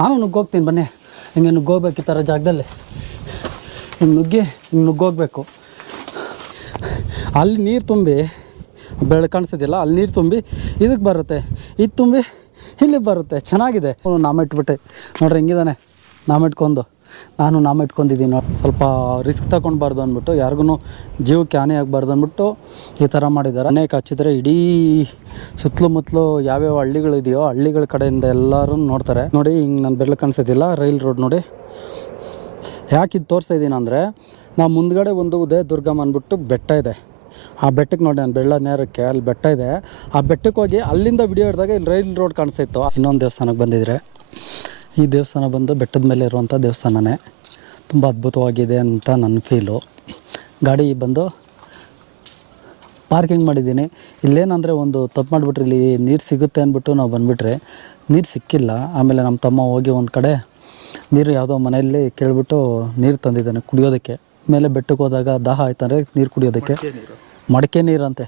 ನಾನು ನುಗ್ಗೋಗ್ತೀನಿ, ಬನ್ನಿ. ಹಿಂಗೆ ನುಗ್ಗೋಗ್ಬೇಕು ಈ ಥರ ಜಾಗದಲ್ಲಿ. ಹಿಂಗೆ ನುಗ್ಗಿ, ಹಿಂಗೆ ನುಗ್ಗೋಗ್ಬೇಕು. ಅಲ್ಲಿ ನೀರು ತುಂಬಿ, ಬೆಳೆ ಕಾಣಿಸ್ತಿದ್ಯಲ್ಲ ಅಲ್ಲಿ ನೀರು ತುಂಬಿ ಇದಕ್ಕೆ ಬರುತ್ತೆ. ಇದು ತುಂಬಿ ಇಲ್ಲಿಗೆ ಬರುತ್ತೆ. ಚೆನ್ನಾಗಿದೆ. ನಾಮ ಇಟ್ಬಿಟ್ಟೆ. ನೋಡ್ರಿ ಹಿಂಗಿದ್ದಾನೆ ನಾಮ ಇಟ್ಕೊಂಡು. ನಾನು ನಾಮ ಇಟ್ಕೊಂಡಿದ್ದೀನಿ ಸ್ವಲ್ಪ ರಿಸ್ಕ್ ತಗೊಳ್ಬಾರ್ದು ಅಂದ್ಬಿಟ್ಟು ಯಾರಿಗೂ ಜೀವಕ್ಕೆ ಹಾನಿ ಆಗಬಾರ್ದು ಅಂದ್ಬಿಟ್ಟು ಈ ಥರ ಮಾಡಿದ್ದಾರೆ. ಅನೇಕ ಹಚ್ಚಿದ್ರೆ ಇಡೀ ಸುತ್ತಲೂ ಮುತ್ತಲು ಯಾವ್ಯಾವ ಹಳ್ಳಿಗಳಿದೆಯೋ ಹಳ್ಳಿಗಳ ಕಡೆಯಿಂದ ಎಲ್ಲರೂ ನೋಡ್ತಾರೆ. ನೋಡಿ, ಹಿಂಗೆ ನಾನು ಬೆರಳು ಕಾಣಿಸೋದಿಲ್ಲ ರೈಲ್ ರೋಡ್ ನೋಡಿ. ಯಾಕೆ ಇದು ತೋರಿಸ್ತಾ ಇದ್ದೀನಿ ಅಂದರೆ ನಾವು ಮುಂದ್ಗಡೆ ಒಂದು ಉದಯ ದುರ್ಗಮ್ ಅಂದ್ಬಿಟ್ಟು ಬೆಟ್ಟ ಇದೆ. ಆ ಬೆಟ್ಟಕ್ಕೆ ನೋಡಿ, ನಾನು ಬೆಳ್ಳ ನೇರಕ್ಕೆ ಅಲ್ಲಿ ಬೆಟ್ಟ ಇದೆ. ಆ ಬೆಟ್ಟಕ್ಕೆ ಹೋಗಿ ಅಲ್ಲಿಂದ ವಿಡಿಯೋ ಹಿಡಿದಾಗ ಇಲ್ಲಿ ರೈಲ್ ರೋಡ್ ಕಾಣಿಸ್ತಾ ಇತ್ತು. ಇನ್ನೊಂದು ದೇವಸ್ಥಾನಕ್ಕೆ ಬಂದಿದ್ರೆ. ಈ ದೇವಸ್ಥಾನ ಬಂದು ಬೆಟ್ಟದ ಮೇಲೆ ಇರುವಂಥ ದೇವಸ್ಥಾನನೇ. ತುಂಬ ಅದ್ಭುತವಾಗಿದೆ ಅಂತ ನನ್ನ ಫೀಲು ಗಾಡಿ ಬಂದು ಪಾರ್ಕಿಂಗ್ ಮಾಡಿದ್ದೀನಿ. ಇಲ್ಲೇನಂದರೆ ಒಂದು ತಪ್ಪು ಮಾಡಿಬಿಟ್ರೆ ಇಲ್ಲಿ ನೀರು ಸಿಗುತ್ತೆ ಅಂದ್ಬಿಟ್ಟು ನಾವು ಬಂದುಬಿಟ್ರೆ. ನೀರು ಸಿಕ್ಕಿಲ್ಲ. ಆಮೇಲೆ ನಮ್ಮ ತಮ್ಮ ಹೋಗಿ ಒಂದು ಕಡೆ ನೀರು ಯಾವುದೋ ಮನೆಯಲ್ಲಿ ಕೇಳಿಬಿಟ್ಟು ನೀರು ತಂದಿದ್ದಾನೆ ಕುಡಿಯೋದಕ್ಕೆ. ಮೇಲೆ ಬೆಟ್ಟಕ್ಕೆ ಹೋದಾಗ ದಾಹ ಆಯ್ತಂದರೆ ನೀರು ಕುಡಿಯೋದಕ್ಕೆ. ಮಡಕೆ ನೀರಂತೆ.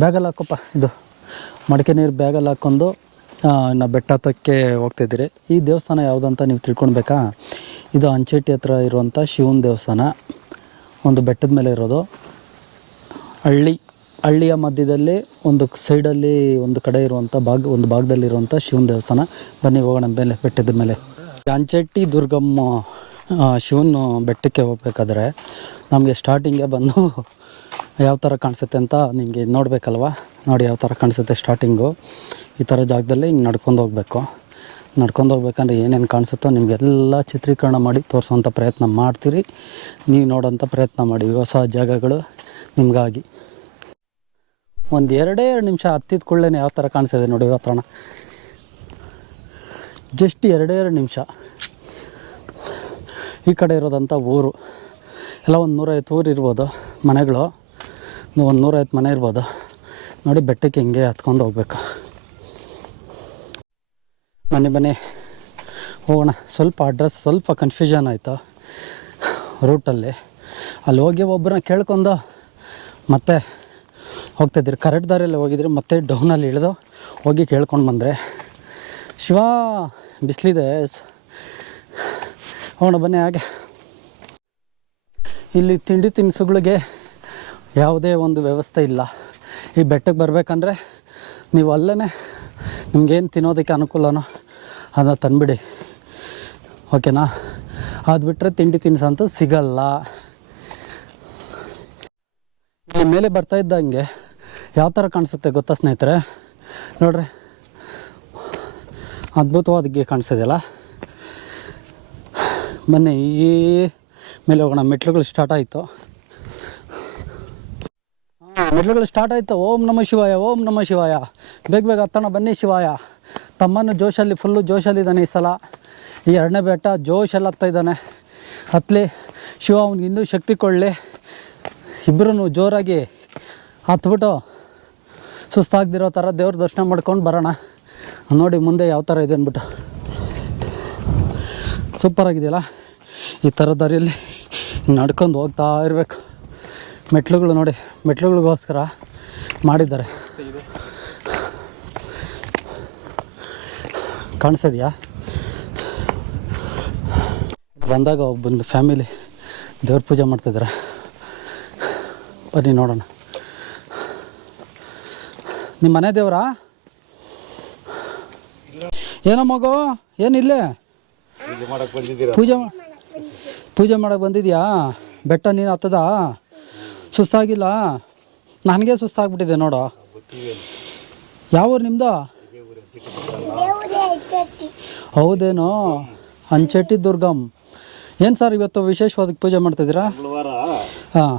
ಬ್ಯಾಗಲ್ಲಿ ಹಾಕಪ್ಪ ಇದು. ಮಡಕೆ ನೀರು ಬ್ಯಾಗಲ್ಲಿ ಹಾಕ್ಕೊಂಡು ನಾ ಬೆಟ್ಟ ಹತ್ತಕ್ಕೆ ಹೋಗ್ತಿದ್ದೀರಿ ಈ ದೇವಸ್ಥಾನ ಯಾವುದಂತ ನೀವು ತಿಳ್ಕೊಳ್ಬೇಕಾ? ಇದು ಅಂಚೇಟಿ ಹತ್ರ ಇರುವಂಥ ಶಿವನ ದೇವಸ್ಥಾನ. ಒಂದು ಬೆಟ್ಟದ ಮೇಲೆ ಇರೋದು. ಹಳ್ಳಿ, ಹಳ್ಳಿಯ ಮಧ್ಯದಲ್ಲಿ ಒಂದು ಸೈಡಲ್ಲಿ ಒಂದು ಕಡೆ ಇರುವಂಥ ಭಾಗ, ಒಂದು ಭಾಗದಲ್ಲಿರುವಂಥ ಶಿವನ ದೇವಸ್ಥಾನ. ಬನ್ನಿ, ಹೋಗೋಣ ಮೇಲೆ, ಬೆಟ್ಟದ ಮೇಲೆ. ಅಂಚೆಟ್ಟಿ ದುರ್ಗಮ್ಮ ಶಿವನ ಬೆಟ್ಟಕ್ಕೆ ಹೋಗ್ಬೇಕಾದ್ರೆ ನಮಗೆ ಸ್ಟಾರ್ಟಿಂಗೇ ಬಂದು ಯಾವ ಥರ ಕಾಣಿಸುತ್ತೆ ಅಂತ ನಿಮಗೆ ನೋಡಬೇಕಲ್ವ? ನೋಡಿ ಯಾವ ಥರ ಕಾಣಿಸುತ್ತೆ ಸ್ಟಾರ್ಟಿಂಗು ಈ ಥರ ಜಾಗದಲ್ಲಿ ಹಿಂಗೆ ನಡ್ಕೊಂಡು ಹೋಗಬೇಕು. ನಡ್ಕೊಂಡು ಹೋಗ್ಬೇಕಂದ್ರೆ ಏನೇನು ಕಾಣಿಸುತ್ತೋ ನಿಮಗೆಲ್ಲ ಚಿತ್ರೀಕರಣ ಮಾಡಿ ತೋರಿಸೋವಂಥ ಪ್ರಯತ್ನ ಮಾಡ್ತೀರಿ. ನೀವು ನೋಡೋಂಥ ಪ್ರಯತ್ನ ಮಾಡಿ. ಹೊಸ ಜಾಗಗಳು ನಿಮಗಾಗಿ. ಒಂದು ಎರಡೇ ಎರಡು ನಿಮಿಷ ಹತ್ತಿದ ಕೂಡಲೇ ಯಾವ ಥರ ಕಾಣಿಸ್ತಿದೆ ನೋಡಿ ವಾತಾವರಣ. ಜಸ್ಟ್ ಎರಡೇ ಎರಡು ನಿಮಿಷ. ಈ ಕಡೆ ಇರೋದಂಥ ಊರು. ಎಲ್ಲ ಒಂದು ನೂರೈವತ್ತು ಊರು ಇರ್ಬೋದು ಮನೆಗಳು. ಒಂದು ನೂರೈವತ್ತು ಮನೆ ಇರ್ಬೋದು. ನೋಡಿ ಬೆಟ್ಟಕ್ಕೆ ಹಿಂಗೆ ಹತ್ಕೊಂಡು ಹೋಗ್ಬೇಕು. ಬನ್ನಿ ಮನೆ. ಹೋಗೋಣ. ಸ್ವಲ್ಪ ಅಡ್ರೆಸ್ ಸ್ವಲ್ಪ ಕನ್ಫ್ಯೂಷನ್ ಆಯಿತು? ರೂಟಲ್ಲಿ ಅಲ್ಲಿ. ಹೋಗಿ ಒಬ್ಬರನ್ನ ಕೇಳ್ಕೊಂಡು, ಮತ್ತೆ ಹೋಗ್ತಾಯಿದ್ದೀರಿ ಕರೆಕ್ಟ್ ದಾರಿಯಲ್ಲಿ ಹೋಗಿದ್ರಿ, ಮತ್ತೆ ಡೌನಲ್ಲಿ ಇಳಿದು ಹೋಗಿ ಕೇಳ್ಕೊಂಡು ಬಂದರೆ. ಶಿವ, ಬಿಸಿಲಿದೆ. ಹೋಗೋಣ, ಬನ್ನಿ ಹಾಗೆ. ಇಲ್ಲಿ ತಿಂಡಿ ತಿನಿಸುಗಳಿಗೆ ಯಾವುದೇ ಒಂದು ವ್ಯವಸ್ಥೆ ಇಲ್ಲ. ಈ ಬೆಟ್ಟಕ್ಕೆ ಬರಬೇಕಂದ್ರೆ ನೀವು ಅಲ್ಲೇ ನಿಮ್ಗೇನು ತಿನ್ನೋದಕ್ಕೆ ಅನುಕೂಲನೋ ಅದನ್ನ ತಂದುಬಿಡಿ. ಓಕೆನಾ? ಅದು ಬಿಟ್ಟರೆ ತಿಂಡಿ ತಿನಿಸಂತೂ ಸಿಗಲ್ಲ. ಇಲ್ಲಿ ಮೇಲೆ ಬರ್ತಾ ಇದ್ದಂಗೆ ಯಾವ ಥರ ಕಾಣಿಸುತ್ತೆ ಗೊತ್ತಾ ಸ್ನೇಹಿತರೆ? ನೋಡ್ರಿ. ಅದ್ಭುತವಾದ ಕಾಣಿಸೋದಿಲ್ಲ ಮೊನ್ನೆ ಈ ಮೇಲೆ ಹೋಗೋಣ. ಮೆಟ್ಲುಗಳು ಸ್ಟಾರ್ಟ್ ಆಯಿತು. ಮೆಟ್ಲುಗಳು ಸ್ಟಾರ್ಟ್ ಆಯಿತು. ಓಂ ನಮ ಶಿವಾಯ, ಓಂ ನಮ ಶಿವಾಯ. ಬೇಗ ಬೇಗ ಹತ್ತೋಣ, ಬನ್ನಿ ಶಿವಾಯ. ತಮ್ಮನ್ನು ಜೋಶಲ್ಲಿ ಫುಲ್ಲು ಜೋಶಲ್ಲಿದ್ದಾನೆ ಈ ಸಲ. ಈ ಎರಡನೇ ಬೆಟ್ಟ ಜೋಶಲ್ಲಿ ಹತ್ತಾ ಇದ್ದಾನೆ. ಹತ್ತಲಿ ಶಿವ, ಅವ್ನಿಗೆ ಇನ್ನೂ ಶಕ್ತಿ ಕೊಡಲಿ. ಇಬ್ಬರೂ ಜೋರಾಗಿ ಹತ್ಬಿಟ್ಟು ಸುಸ್ತಾಗ್ದಿರೋ ಥರ ದೇವ್ರ ದರ್ಶನ ಮಾಡ್ಕೊಂಡು ಬರೋಣ. ನೋಡಿ ಮುಂದೆ ಯಾವ ಥರ ಇದೆ ಅಂದ್ಬಿಟ್ಟು. ಸೂಪರ್ ಆಗಿದೆಯಲ್ಲ? ಈ ಥರ ದಾರಿಯಲ್ಲಿ ನಡ್ಕೊಂಡು ಹೋಗ್ತಾ ಇರಬೇಕು. ಮೆಟ್ಲುಗಳು ನೋಡಿ ಮೆಟ್ಲುಗಳಿಗೋಸ್ಕರ ಮಾಡಿದ್ದಾರೆ. ಕಾಣಿಸಿದ್ಯಾ? ಬಂದಾಗ ಒಬ್ಬೊಂದು ಫ್ಯಾಮಿಲಿ ದೇವ್ರ ಪೂಜೆ ಮಾಡ್ತಿದ್ದಾರೆ. ಬನ್ನಿ ನೋಡೋಣ. ನಿಮ್ಮ ಮನೆ ದೇವರಾ? ಏನೋ ಮಗು ಏನಿಲ್ಲ ಪೂಜೆ ಪೂಜೆ ಮಾಡಕ್ಕೆ ಬಂದಿದ್ಯಾ? ಬೆಟ್ಟ ನೀನು ಹತ್ತದ? ಸುಸ್ತಾಗಿಲ್ಲ? ನನಗೆ ಸುಸ್ತಾಗ್ಬಿಟ್ಟಿದೆ ನೋಡು. ಯಾವ ಊರು ನಿಮ್ಮದು ಹೌದೇನೋ? ಅಂಚಟ್ಟಿ ದುರ್ಗಮ್ ಏನು ಸರ್ ಇವತ್ತು ವಿಶೇಷವಾದ ಪೂಜೆ ಮಾಡ್ತಿದ್ದೀರಾ ಹಾಂ.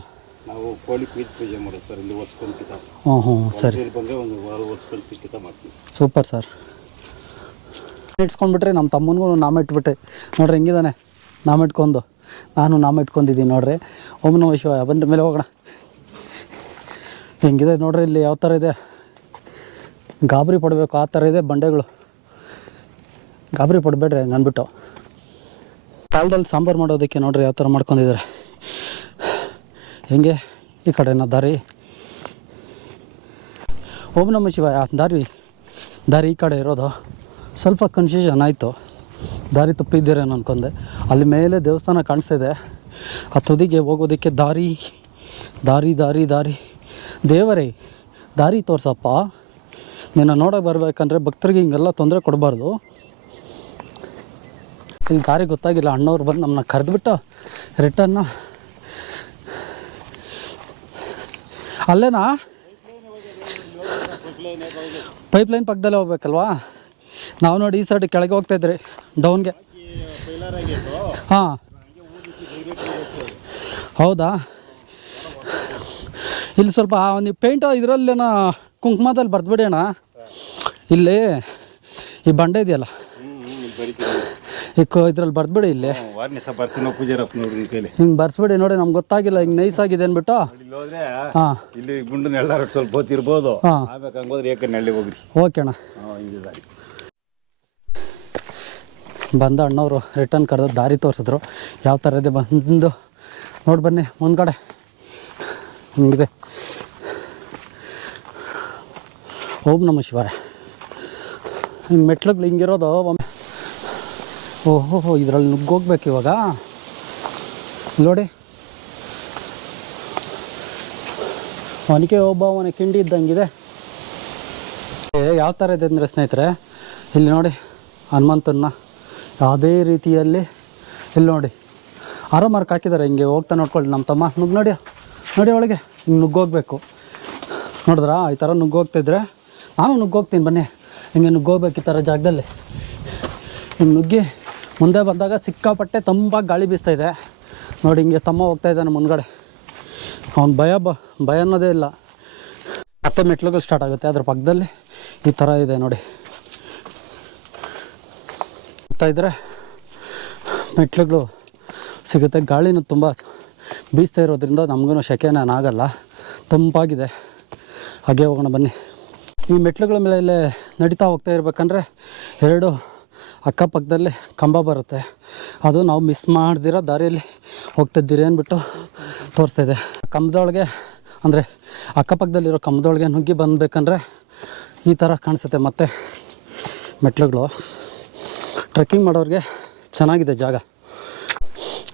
ನಾವು ಕೋಳಿ ಕುಯ್ದು ಪೂಜೆ ಮಾಡೋದು ಸರ್ ಇಲ್ಲಿ ಹೊಸ್ಕೊಂಡು ಕಿತ ಹ್ಞೂ ಹ್ಞೂ ಸರಿ. ಇಲ್ಲಿ ಬಂದರೆ ಒಂದು ವಾರ ಹೊಸ್ಕೊಂಡು ಕಿತ ಮಾಡ್ತೀವಿ. Super sir. ಇಟ್ಸ್ಕೊಂಡ್ಬಿಟ್ರೆ ನಮ್ಮ ತಮ್ಮನಿಗೂ ನಾಮ ಇಟ್ಬಿಟ್ಟೆ. ನೋಡ್ರಿ ಹೆಂಗಿದಾನೆ. ನಾಮ ಇಟ್ಕೊಂಡು. ನಾನು ನಾಮ ಇಟ್ಕೊಂಡಿದ್ದೀನಿ ನೋಡ್ರಿ. ಓಂ ನಮ ಶಿವಾಯ. ಬಂದ ಮೇಲೆ ಹೋಗೋಣ. ಹೆಂಗಿದೆ ನೋಡ್ರಿ, ಇಲ್ಲಿ ಯಾವ ಥರ ಇದೆ? ಗಾಬರಿ ಪಡಬೇಕು, ಆ ಥರ ಇದೆ ಬಂಡೆಗಳು. ಗಾಬರಿ ಪಡಬೇಡ್ರಿ ಅಂದ್ಬಿಟ್ಟು ಕಾಲದಲ್ಲಿ ಸಾಂಬಾರು ಮಾಡೋದಕ್ಕೆ ನೋಡ್ರಿ ಯಾವ ಥರ ಮಾಡ್ಕೊಂಡಿದ್ದಾರೆ. ಹೆಂಗೆ? ಈ ಕಡೆನ ದಾರಿ. ಓಂ ನಮ್ಮ ಶಿವಾಯ. ದಾರಿ ದಾರಿ ಈ ಕಡೆ ಇರೋದು. ಸ್ವಲ್ಪ ಕನ್ಫ್ಯೂಷನ್ ಆಯಿತು. ದಾರಿ ತಪ್ಪಿದ್ದೀರೇನೋ ಅನ್ಕೊಂಡೆ. ಅಲ್ಲಿ ಮೇಲೆ ದೇವಸ್ಥಾನ ಕಾಣಿಸ್ತಿದೆ. ಆ ತುದಿಗೆ ಹೋಗೋದಕ್ಕೆ ದಾರಿ. ದಾರಿ ದಾರಿ ದಾರಿ. ದೇವರೇ ದಾರಿ ತೋರ್ಸಪ್ಪ. ನಿನ್ನ ನೋಡೋಕೆ ಬರಬೇಕಂದ್ರೆ ಭಕ್ತರಿಗೆ ಹಿಂಗೆಲ್ಲ ತೊಂದರೆ ಕೊಡಬಾರ್ದು. ಇಲ್ಲಿ ದಾರಿ ಗೊತ್ತಾಗಿಲ್ಲ ಅಣ್ಣವ್ರು ಬಂದು ನಮ್ಮನ್ನ ಕರೆದ್ಬಿಟ್ಟು ರಿಟರ್ನ್ ಅಲ್ಲೇನಾ? ಪೈಪ್ ಲೈನ್ ಪಕ್ಕದಲ್ಲೇ ಹೋಗ್ಬೇಕಲ್ವಾ? ನಾವು ನೋಡಿ ಈ ಸೈಡ್ ಕೆಳಗೆ ಹೋಗ್ತಾ ಇದ್ರಿ ಡೌನ್ಗೆ ಹಾಂ. ಹೌದಾ? ಇಲ್ಲಿ ಸ್ವಲ್ಪ ನೀವು ಪೇಂಟ್ ಇದರಲ್ಲೇನ ಕುಂಕುಮದಲ್ಲಿ ಬರ್ದ್ಬಿಡಿ ಅಣ್ಣ ಇಲ್ಲಿ ಈ ಬಂಡೆ ಇದೆಯಲ್ಲ? ಈಗ ಇದ್ರಲ್ಲಿ ಬರ್ದ್ಬಿಡಿ ಇಲ್ಲಿ. ಹಿಂಗ್ ಬರ್ಸ್ಬಿಡಿ ನೋಡಿ ನಮ್ಗೆ ಗೊತ್ತಾಗಿಲ್ಲ ಹಿಂಗೆ ನೈಸ್ ಆಗಿದೆ ಅನ್ಬಿಟ್ಟು ಇಲ್ಲಿ ಹೋದ್ರೆ ಹಾಂ. ಇಲ್ಲಿ ಗುಂಡು ಸ್ವಲ್ಪ ಗೊತ್ತಿರ್ಬೋದು ಹೋಗ್ರಿ. ಓಕೆ ಅಣ್ಣ ಬಂದ ಅಣ್ಣವರು ರಿಟರ್ನ್ ಕರೆದು ದಾರಿ ತೋರಿಸಿದ್ರು. ಯಾವ ಥರ ಇದೆ ಬಂದು ನೋಡಿ ಬನ್ನಿ ಮುಂದ್ಗಡೆ. ಹಿಂಗಿದೆ. ಓಂ ನಮ ಶಿವಾಯ. ಹಿಂಗೆ ಮೆಟ್ಲುಗಳು ಹಿಂಗಿರೋದು ಒಮ್ಮೆ. ಓಹೋ ಇದರಲ್ಲಿ ನುಗ್ಗೋಗ್ಬೇಕು ಇವಾಗ. ನೋಡಿ. ಒನಕೆ ಒಬ್ಬ ಕಿಂಡಿ ಇದ್ದಂಗಿದೆ. ಯಾವ ಥರ ಇದೆ ಅಂದರೆ ಸ್ನೇಹಿತರೆ, ಇಲ್ಲಿ ನೋಡಿ, ಹನುಮಂತನ್ನ ಯಾವುದೇ ರೀತಿಯಲ್ಲಿ, ಇಲ್ಲಿ ನೋಡಿ. ಆರೋ ಮಾರ್ಕ್ ಹಾಕಿದ್ದಾರೆ, ಹಿಂಗೆ ಹೋಗ್ತಾ ನೋಡ್ಕೊಳ್ಳಿ ನಮ್ಮ ತಮ್ಮ. ನುಗ್ಗಿ ನೋಡಿ ನೋಡಿ ಒಳಗೆ ನುಗ್ಗೋಗ್ಬೇಕು. ನೋಡಿದ್ರಾ? ಈ ಥರ ನುಗ್ಗೋಗ್ತಿದ್ರೆ ನಾನು ನುಗ್ಗೋಗ್ತೀನಿ, ಬನ್ನಿ. ಹಿಂಗೆ ನುಗ್ಗೋಗ್ಬೇಕು ಈ ಥರ ಜಾಗದಲ್ಲಿ. ಹಿಂಗೆ ನುಗ್ಗಿ ಮುಂದೆ ಬಂದಾಗ ಸಿಕ್ಕಾಪಟ್ಟೆ ತುಂಬ ಗಾಳಿ ಬೀಸ್ತಾ ಇದೆ. ನೋಡಿ, ಹಿಂಗೆ ತಮ್ಮ ಹೋಗ್ತಾ ಇದ್ದಾನೆ ಮುಂದ್ಗಡೆ. ಅವ್ನು ಭಯ ಬ, ಭಯ ಅನ್ನೋದೇ ಇಲ್ಲ. ಮತ್ತೆ ಮೆಟ್ಲುಗಳು ಸ್ಟಾರ್ಟ್ ಆಗುತ್ತೆ. ಅದ್ರ ಪಕ್ಕದಲ್ಲಿ ಈ ಥರ ಇದೆ, ನೋಡಿ. ಹೋಗ್ತಾ ಮೆಟ್ಲುಗಳು ಸಿಗುತ್ತೆ. ಗಾಳಿನೂ ತುಂಬ ಬೀಸ್ತಾ ಇರೋದ್ರಿಂದ ನಮಗೂ ಸೆಕೆನೇನಾಗಲ್ಲ ತಂಪಾಗಿದೆ. ಹಾಗೆ ಹೋಗೋಣ ಬನ್ನಿ. ಈ ಮೆಟ್ಲುಗಳ ಮೇಲೆ ನಡೀತಾ ಹೋಗ್ತಾ ಇರ್ಬೇಕಂದ್ರೆ ಎರಡು ಅಕ್ಕಪಕ್ಕದಲ್ಲಿ ಕಂಬ ಬರುತ್ತೆ. ಅದು ನಾವು ಮಿಸ್ ಮಾಡ್ದಿರೋ ದಾರಿಯಲ್ಲಿ ಹೋಗ್ತಿದ್ದೀರಿ ಅಂದ್ಬಿಟ್ಟು ತೋರಿಸ್ತಾ ಇದೆ. ಕಂಬದೊಳಗೆ ಅಂದರೆ ಅಕ್ಕಪಕ್ಕದಲ್ಲಿರೋ ಕಂಬದೊಳಗೆ ನುಗ್ಗಿ ಬಂದಬೇಕಂದ್ರೆ ಈ ಥರ ಕಾಣಿಸುತ್ತೆ ಮತ್ತೆ ಮೆಟ್ಲುಗಳು ಟ್ರೆಕ್ಕಿಂಗ್ ಮಾಡೋರಿಗೆ ಚೆನ್ನಾಗಿದೆ ಜಾಗ.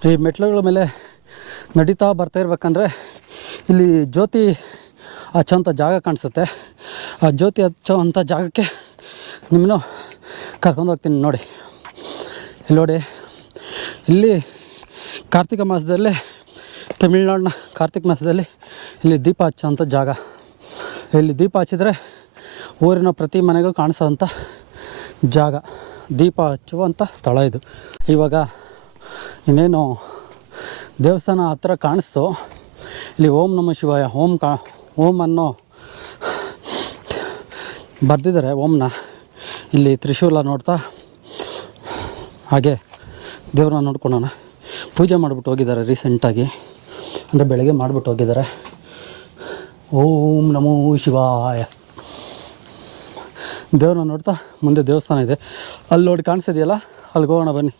ಈ ಮೆಟ್ಲುಗಳ ಮೇಲೆ ನಡೀತಾ ಬರ್ತಾ ಇರ್ಬೇಕಂದ್ರೆ ಇಲ್ಲಿ ಜ್ಯೋತಿ ಹಚ್ಚೋಂಥ ಜಾಗ ಕಾಣಿಸುತ್ತೆ. ಆ ಜ್ಯೋತಿ ಹಚ್ಚೋವಂಥ ಜಾಗಕ್ಕೆ ನಿಮ್ಮನ್ನು ಕರ್ಕೊಂಡು ಹೋಗ್ತೀನಿ ನೋಡಿ. ಇಲ್ಲಿ ನೋಡಿ, ಇಲ್ಲಿ ಕಾರ್ತಿಕ ಮಾಸದಲ್ಲಿ, ತಮಿಳ್ನಾಡಿನ ಕಾರ್ತಿಕ ಮಾಸದಲ್ಲಿ ಇಲ್ಲಿ ದೀಪ ಹಚ್ಚೋಂಥ ಜಾಗ. ಇಲ್ಲಿ ದೀಪ ಹಚ್ಚಿದ್ರೆ ಊರಿನ ಪ್ರತಿ ಮನೆಗೂ ಕಾಣಿಸೋವಂಥ ಜಾಗ. ದೀಪ ಹಚ್ಚುವಂಥ ಸ್ಥಳ ಇದು. ಇವಾಗ ಇನ್ನೇನು ದೇವಸ್ಥಾನ ಹತ್ರ ಕಾಣಿಸ್ತು. ಇಲ್ಲಿ ಓಂ ನಮ ಶಿವಾಯ, ಓಂ ಕಾ, ಓಂ ಅನ್ನೋ ಬರೆದಿದ್ದಾರೆ ಓಂನ. ಇಲ್ಲಿ ತ್ರಿಶೂಲ ನೋಡ್ತಾ, ಹಾಗೆ ದೇವ್ರನ್ನ ನೋಡ್ಕೊಳ್ಳೋಣ ಪೂಜೆ ಮಾಡಿಬಿಟ್ಟು ಹೋಗಿದ್ದಾರೆ ರೀಸೆಂಟಾಗಿ ಅಂದರೆ ಬೆಳಗ್ಗೆ ಮಾಡಿಬಿಟ್ಟು ಹೋಗಿದ್ದಾರೆ. ಓಂ ನಮೋ ಶಿವಾಯ. ದೇವ್ರನ್ನ ನೋಡ್ತಾ ಮುಂದೆ ದೇವಸ್ಥಾನ ಇದೆ. ಅಲ್ಲಿ ನೋಡಿ ಕಾಣಿಸಿದೆಯಲ್ಲ ಅಲ್ಲಿಗೆ ಹೋಗೋಣ ಬನ್ನಿ.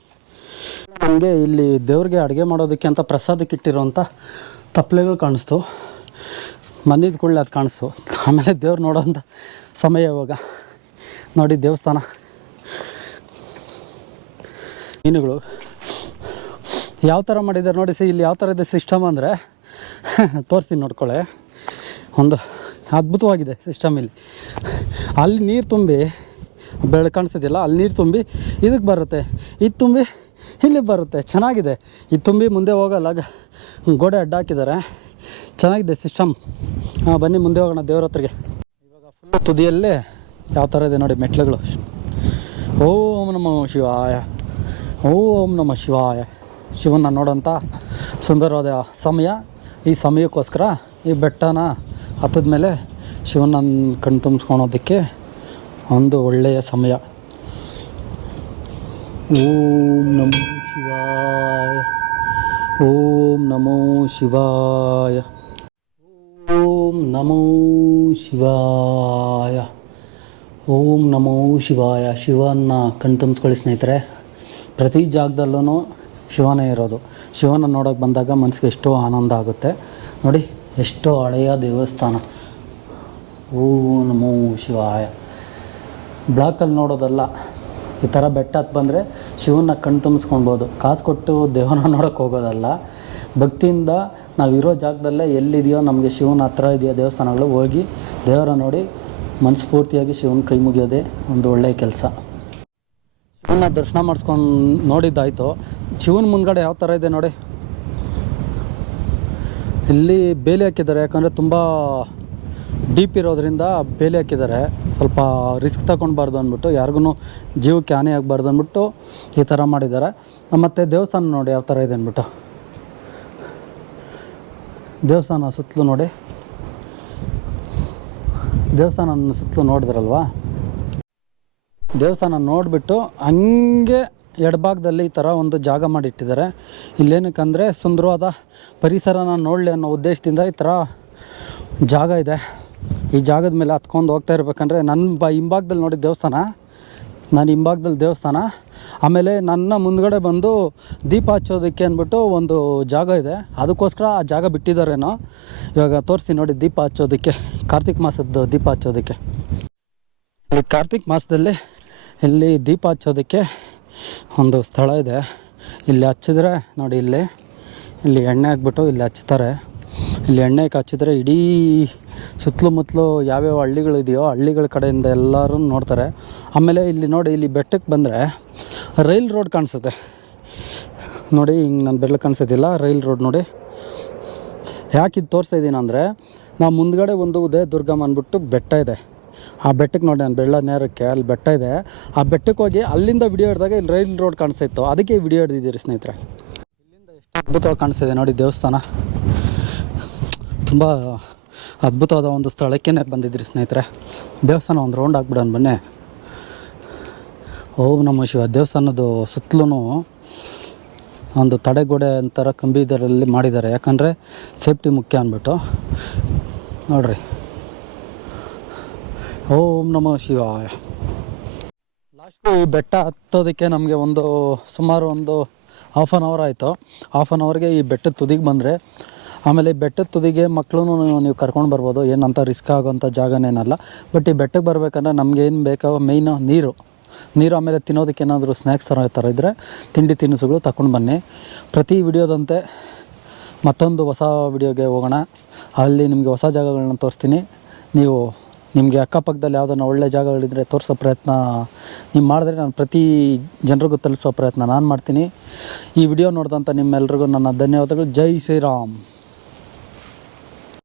ನಮಗೆ ಇಲ್ಲಿ ದೇವ್ರಿಗೆ ಅಡುಗೆ ಮಾಡೋದಕ್ಕೆ ಅಂತ ಪ್ರಸಾದಕ್ಕೆ ಇಟ್ಟಿರೋಂಥ ತಪ್ಪಲೆಗಳು ಕಾಣಿಸ್ತು. ಬಂದಿದ್ದ ಕೂಡಲೇ ಅದು ಕಾಣಿಸ್ತು. ಆಮೇಲೆ ದೇವ್ರು ನೋಡೋಂಥ ಸಮಯ ಇವಾಗ. ನೋಡಿ ದೇವಸ್ಥಾನ. ಮೀನುಗಳು. ಯಾವ ಥರ ಮಾಡಿದ್ದಾರೆ ನೋಡಿ ಸಿ, ಇಲ್ಲಿ ಯಾವ ಥರ ಇದೆ ಸಿಸ್ಟಮ್ ಅಂದರೆ ತೋರಿಸ್ತೀನಿ ನೋಡ್ಕೊಳ್ಳೆ ಒಂದು ಅದ್ಭುತವಾಗಿದೆ ಸಿಸ್ಟಮ್ ಇಲ್ಲಿ. ಅಲ್ಲಿ ನೀರು ತುಂಬಿ ಬೆಳೆ ಕಾಣಿಸೋದಿಲ್ಲ ಅಲ್ಲಿ ನೀರು ತುಂಬಿ ಇದಕ್ಕೆ ಬರುತ್ತೆ. ಇದು ತುಂಬಿ ಇಲ್ಲಿ ಬರುತ್ತೆ, ಚೆನ್ನಾಗಿದೆ. ಇದು ತುಂಬಿ ಮುಂದೆ ಹೋಗಲ್ಲ ಗೋಡೆ ಅಡ್ಡ ಹಾಕಿದ್ದಾರೆ ಚೆನ್ನಾಗಿದೆ ಸಿಸ್ಟಮ್. ಹಾಂ ಬನ್ನಿ ಮುಂದೆ ಹೋಗೋಣ ದೇವ್ರ ಹತ್ರಗೆ. ಇವಾಗ ಫುಲ್ ತುದಿಯಲ್ಲೇ ಯಾವ ಥರ ಇದೆ ನೋಡಿ ಮೆಟ್ಲುಗಳು ಓಂ ನಮ ಶಿವಾಯ. ಓಂ ನಮ ಶಿವಾಯ. ಶಿವನ ನೋಡೋಂಥ ಸುಂದರವಾದ ಸಮಯ. ಈ ಸಮಯಕ್ಕೋಸ್ಕರ ಈ ಬೆಟ್ಟನ ಹತ್ತದ ಮೇಲೆ ಶಿವನ ಕಣ್ ತುಂಬಿಸ್ಕೊಳೋದಕ್ಕೆ ಒಂದು ಒಳ್ಳೆಯ ಸಮಯ. ಓಂ ನಮೋ ಶಿವಾಯ. ಓಂ ನಮೋ ಶಿವಾಯ. ಓಂ ನಮೋ ಶಿವಾಯ. ಓಂ ನಮೋ ಶಿವಾಯ. ಶಿವನ ಕಣ್ತುಂಬಿಸ್ಕೊಳ್ಳಿ ಸ್ನೇಹಿತರೆ. ಪ್ರತಿ ಜಾಗದಲ್ಲೂ ಶಿವನೇ ಇರೋದು. ಶಿವನ ನೋಡೋಕೆ ಬಂದಾಗ ಮನಸ್ಸಿಗೆ ಎಷ್ಟೋ ಆನಂದ ಆಗುತ್ತೆ. ನೋಡಿ, ಎಷ್ಟೋ ಹಳೆಯ ದೇವಸ್ಥಾನ. ಓಂ ನಮೋ ಶಿವಾಯ. ಬ್ಲಾಕಲ್ಲಿ ನೋಡೋದಲ್ಲ ಈ ಥರ ಬೆಟ್ಟ ಹತ್ತು ಬಂದರೆ ಶಿವನ ಕಣ್ಣು ತುಂಬಿಸ್ಕೊಳ್ಬೋದು ಕಾಸು ಕೊಟ್ಟು ದೇವನ ನೋಡೋಕ್ಕೆ ಹೋಗೋದಲ್ಲ. ಭಕ್ತಿಯಿಂದ ನಾವಿರೋ ಜಾಗದಲ್ಲೇ ಎಲ್ಲಿದೆಯೋ ನಮಗೆ ಶಿವನ ಹತ್ರ ಇದೆಯೋ ದೇವಸ್ಥಾನಗಳು ಹೋಗಿ ದೇವರ ನೋಡಿ ಮನಸ್ಫೂರ್ತಿಯಾಗಿ ಶಿವನ ಕೈ ಮುಗಿಯೋದೇ ಒಂದು ಒಳ್ಳೆಯ ಕೆಲಸ. ಶಿವನ ದರ್ಶನ ಮಾಡಿಸ್ಕೊಂಡು ನೋಡಿದ್ದಾಯಿತು? ಶಿವನ ಮುಂದ್ಗಡೆ ಯಾವ ಥರ ಇದೆ ನೋಡಿ. ಇಲ್ಲಿ ಬೇಲಿ ಹಾಕಿದ್ದಾರೆ, ಯಾಕಂದರೆ ತುಂಬ ಡೀಪ್ ಇರೋದ್ರಿಂದ ಬೇಲಿ ಹಾಕಿದ್ದಾರೆ. ಸ್ವಲ್ಪ ರಿಸ್ಕ್ ತಗೊಳ್ಬಾರ್ದು ಅಂದ್ಬಿಟ್ಟು ಯಾರಿಗೂ ಜೀವಕ್ಕೆ ಹಾನಿ ಆಗಬಾರ್ದು ಅಂದ್ಬಿಟ್ಟು ಈ ಥರ ಮಾಡಿದ್ದಾರೆ. ಮತ್ತು ದೇವಸ್ಥಾನ ನೋಡಿ ಯಾವ ಥರ ಇದೆ ಅಂದ್ಬಿಟ್ಟು. ದೇವಸ್ಥಾನ ಸುತ್ತಲೂ ನೋಡಿ. ದೇವಸ್ಥಾನ ಸುತ್ತಲೂ ನೋಡಿದ್ರಲ್ವಾ? ದೇವಸ್ಥಾನ ನೋಡಿಬಿಟ್ಟು ಹಂಗೆ ಎಡಭಾಗದಲ್ಲಿ ಈ ಥರ ಒಂದು ಜಾಗ ಮಾಡಿಟ್ಟಿದ್ದಾರೆ. ಇಲ್ಲೇನಕ್ಕಂದರೆ ಸುಂದರವಾದ ಪರಿಸರನ ನೋಡಲಿ ಅನ್ನೋ ಉದ್ದೇಶದಿಂದ ಈ ಥರ ಜಾಗ ಇದೆ. ಈ ಜಾಗದ ಮೇಲೆ ಹತ್ಕೊಂಡು ಹೋಗ್ತಾ ಇರ್ಬೇಕಂದ್ರೆ ನನ್ನ ಬ ಹಿಂಭಾಗದಲ್ಲಿ ನೋಡಿ ದೇವಸ್ಥಾನ ನಾನು ಹಿಂಭಾಗದಲ್ಲಿ ದೇವಸ್ಥಾನ. ಆಮೇಲೆ ನನ್ನ ಮುಂದ್ಗಡೆ ಬಂದು ದೀಪ ಹಚ್ಚೋದಕ್ಕೆ ಅಂದ್ಬಿಟ್ಟು ಒಂದು ಜಾಗ ಇದೆ. ಅದಕ್ಕೋಸ್ಕರ ಆ ಜಾಗ ಬಿಟ್ಟಿದ್ದಾರೇನೋ ಇವಾಗ ತೋರಿಸ್ತೀನಿ ನೋಡಿ ದೀಪ ಹಚ್ಚೋದಕ್ಕೆ, ಕಾರ್ತಿಕ್ ಮಾಸದ ದೀಪ ಹಚ್ಚೋದಕ್ಕೆ. ಇಲ್ಲಿ ಕಾರ್ತಿಕ್ ಮಾಸದಲ್ಲಿ ಇಲ್ಲಿ ದೀಪ ಹಚ್ಚೋದಕ್ಕೆ ಒಂದು ಸ್ಥಳ ಇದೆ. ಇಲ್ಲಿ ಹಚ್ಚಿದ್ರೆ ನೋಡಿ ಇಲ್ಲಿ ಇಲ್ಲಿ ಎಣ್ಣೆ ಹಾಕ್ಬಿಟ್ಟು ಇಲ್ಲಿ ಹಚ್ತಾರೆ. ಇಲ್ಲಿ ಎಣ್ಣೆ ಹಚ್ಚಿದ್ರೆ ಇಡೀ ಸುತ್ತಲೂ ಮುತ್ತಲು ಯಾವ್ಯಾವ ಹಳ್ಳಿಗಳಿದೆಯೋ ಹಳ್ಳಿಗಳ ಕಡೆಯಿಂದ ಎಲ್ಲರೂ ನೋಡ್ತಾರೆ. ಆಮೇಲೆ ಇಲ್ಲಿ ನೋಡಿ, ಇಲ್ಲಿ ಬೆಟ್ಟಕ್ಕೆ ಬಂದರೆ ರೈಲ್ ರೋಡ್ ಕಾಣಿಸುತ್ತೆ. ನೋಡಿ, ಹಿಂಗೆ ನಾನು ಬೆಳ್ಳ ಕಾಣಿಸೋದಿಲ್ಲ, ರೈಲ್ ರೋಡ್ ನೋಡಿ. ಯಾಕೆ ಇದು ತೋರಿಸ್ತಾ ಇದ್ದೀನಿ ಅಂದರೆ, ನಾವು ಮುಂದ್ಗಡೆ ಒಂದು ಉದಯ ದುರ್ಗಮ್ಮ ಅಂದ್ಬಿಟ್ಟು ಬೆಟ್ಟ ಇದೆ. ಆ ಬೆಟ್ಟಕ್ಕೆ ನೋಡಿ, ನಾನು ಬೆಳ್ಳ ನೇರಕ್ಕೆ ಅಲ್ಲಿ ಬೆಟ್ಟ ಇದೆ. ಆ ಬೆಟ್ಟಕ್ಕೆ ಹೋಗಿ ಅಲ್ಲಿಂದ ವಿಡಿಯೋ ಹಿಡಿದಾಗ ಇಲ್ಲಿ ರೈಲ್ ರೋಡ್ ಕಾಣಿಸ್ತಾ ಅದಕ್ಕೆ ವಿಡಿಯೋ ಹಿಡಿದಿದ್ದೀರಿ ಸ್ನೇಹಿತರೆ. ಇಲ್ಲಿಂದ ಎಷ್ಟು ಅದ್ಭುತವಾಗಿ ಕಾಣಿಸ್ತಿದೆ ನೋಡಿ ದೇವಸ್ಥಾನ. ತುಂಬ ಅದ್ಭುತವಾದ ಒಂದು ಸ್ಥಳಕ್ಕೆ ಬಂದಿದ್ರಿ ಸ್ನೇಹಿತರೆ. ದೇವಸ್ಥಾನ ಒಂದು ರೌಂಡ್ ಹಾಕ್ಬಿಡೋಣ ಬನ್ನಿ. ಓಂ ನಮ ಶಿವ ದೇವಸ್ಥಾನದ ಸುತ್ತಲೂ ಒಂದು ತಡೆಗೋಡೆ ಅಂತಾರ ಕಂಬಿ ಇದರಲ್ಲಿ ಮಾಡಿದ್ದಾರೆ. ಯಾಕಂದರೆ ಸೇಫ್ಟಿ ಮುಖ್ಯ ಅಂದ್ಬಿಟ್ಟು. ನೋಡ್ರಿ. ಓಂ ನಮಃ ಶಿವಾಯ. ಲಾಸ್ಟು ಈ ಬೆಟ್ಟ ಹತ್ತೋದಕ್ಕೆ ನಮಗೆ ಒಂದು ಸುಮಾರು ಒಂದು ಹಾಫ್ ಆನ್ ಅವರ್ ಆಯಿತು. ಹಾಫ್ ಆನ್ ಅವರ್ಗೆ ಈ ಬೆಟ್ಟದ ತುದಿಗೆ ಬಂದರೆ ಆಮೇಲೆ ಬೆಟ್ಟದ ತುದಿಗೆ ಮಕ್ಕಳು ನೀವು ಕರ್ಕೊಂಡು ಬರ್ಬೋದು. ಏನಂತ ರಿಸ್ಕ್ ಆಗೋಂಥ ಜಾಗನೇನಲ್ಲ ಬಟ್ ಈ ಬೆಟ್ಟಕ್ಕೆ ಬರಬೇಕಂದ್ರೆ ನಮ್ಗೆ ಏನು ಬೇಕೋ ಮೇಯ್ನು ನೀರು. ನೀರು ಆಮೇಲೆ ತಿನ್ನೋದಕ್ಕೆ ಏನಾದರೂ ಸ್ನ್ಯಾಕ್ಸ್ ಥರ ಥರ ಇದ್ದರೆ ತಿಂಡಿ ತಿನಿಸುಗಳು ತಗೊಂಡು ಬನ್ನಿ. ಪ್ರತಿ ವಿಡಿಯೋದಂತೆ ಮತ್ತೊಂದು ಹೊಸ ವಿಡಿಯೋಗೆ ಹೋಗೋಣ. ಅಲ್ಲಿ ನಿಮಗೆ ಹೊಸ ಜಾಗಗಳನ್ನ ತೋರಿಸ್ತೀನಿ. ನೀವು ನಿಮಗೆ ಅಕ್ಕಪಕ್ಕದಲ್ಲಿ ಯಾವುದನ್ನ ಒಳ್ಳೆ ಜಾಗಗಳಿದ್ದರೆ ತೋರಿಸೋ ಪ್ರಯತ್ನ, ನೀವು ಮಾಡಿದ್ರೆ ನಾನು ಪ್ರತಿ ಜನರಿಗೂ ತಲುಪಿಸೋ ಪ್ರಯತ್ನ ನಾನು ಮಾಡ್ತೀನಿ. ಈ ವಿಡಿಯೋ ನೋಡಿದಂಥ ನಿಮ್ಮೆಲ್ಲರಿಗೂ ನನ್ನ ಧನ್ಯವಾದಗಳು. ಜೈ ಶ್ರೀರಾಮ್.